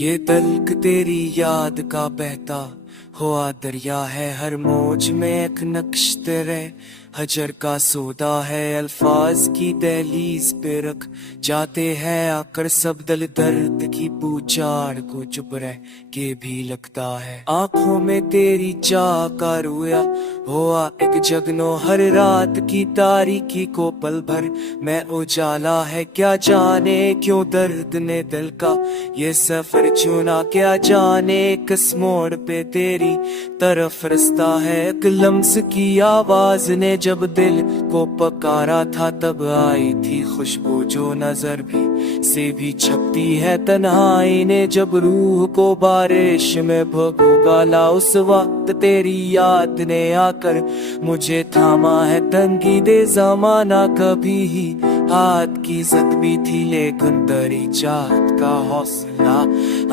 ये तल्क तेरी याद का बहता हुआ दरिया है, हर मौज में एक नक्श तेरे हजर का सौदा है। अल्फाज की दहलीज पे रख जाते हैं आकर सब दल, दर्द की पूछाड़ को चुप रह के भी लगता है। आंखों में तेरी चाह का रोया हुआ एक जगनो, हर रात की तारीकी को पल भर मैं उजाला है। क्या जाने क्यों दर्द ने दिल का ये सफर चुना, क्या जाने किस मोड़ पे तेरी तरफ रास्ता है। एक लम्स की आवाज ने जब दिल को पकारा था, तब आई थी खुशबू जो नजर भी से भी छपती है। तन्हाई ने जब रूह को बारिश में भगोगाला, उस वक्त तेरी याद ने आकर मुझे थामा है। तंगी दे जमाना कभी ही हाथ की जद भी थी, लेकिन तेरी चाहत का हौसला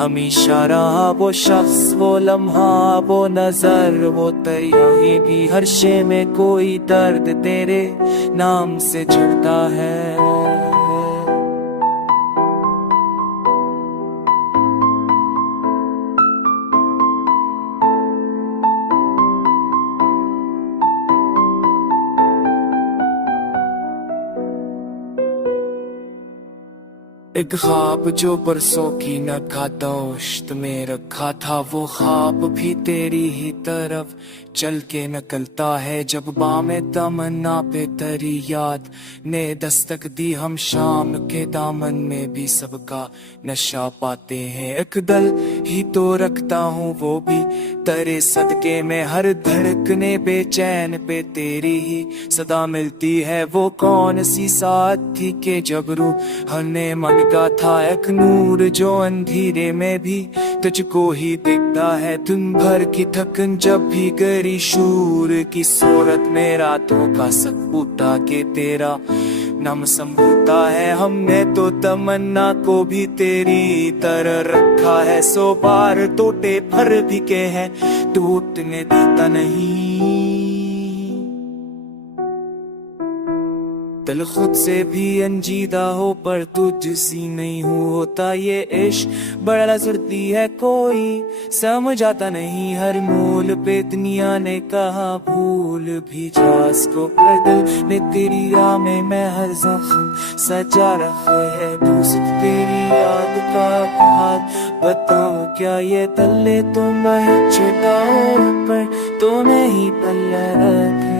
हमेशा रहा। वो शख्स, वो लम्हा, वो नजर, वो तेरी भी हर शे में कोई दर्द तेरे नाम से जुड़ता है। एक ख्वाब जो बरसों की नकादोश्त में रखा था, वो ख्वाब भी तेरी ही तरफ चल के निकलता है। जब बामे तमन्ना पे तेरी याद ने दस्तक दी, हम शाम के दामन में भी सबका नशा पाते हैं। एक दल ही तो रखता हूँ वो भी तेरे सदके में, हर धड़कने बेचैन पे तेरी ही सदा मिलती है। वो कौन सी साथ थी के जब रूह ने मन का था, एक नूर जो अंधेरे में भी तुझको ही दिखता है। दिन भर की थकन जब भी गरी शूर की सूरत में, रातों का सकूता के तेरा नाम संभलता है। हमने तो तमन्ना को भी तेरी तरह रखा है, सो बार टूटे फर भी के हैं टूटने देता नहीं। दिल खुद से भी अंजीदा हो पर तुझसी नहीं होता ये इश्क, बड़ा जरूरती है कोई समझ आता नहीं। हर मोल पे दुनिया ने कहा भूल भी जा इसको, पर दिल ने तेरी राह में मैं हर जख्म सजा रखा है। दूसरी तेरी याद का हाथ बताऊं क्या, ये तल्ले तो मैं छुटाऊं पर तो नहीं पल्ला रखे।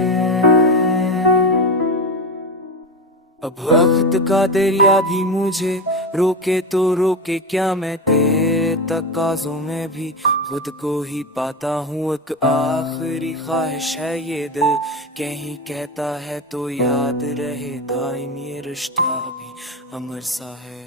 अब वक्त का दरिया भी मुझे रोके तो रोके क्या, मैं तेरे तकाज़ों में भी खुद को ही पाता हूँ। एक आखिरी ख्वाहिश है ये दिल कहीं कहता है, तो याद रहे दायम ये रिश्ता भी अमर सा है।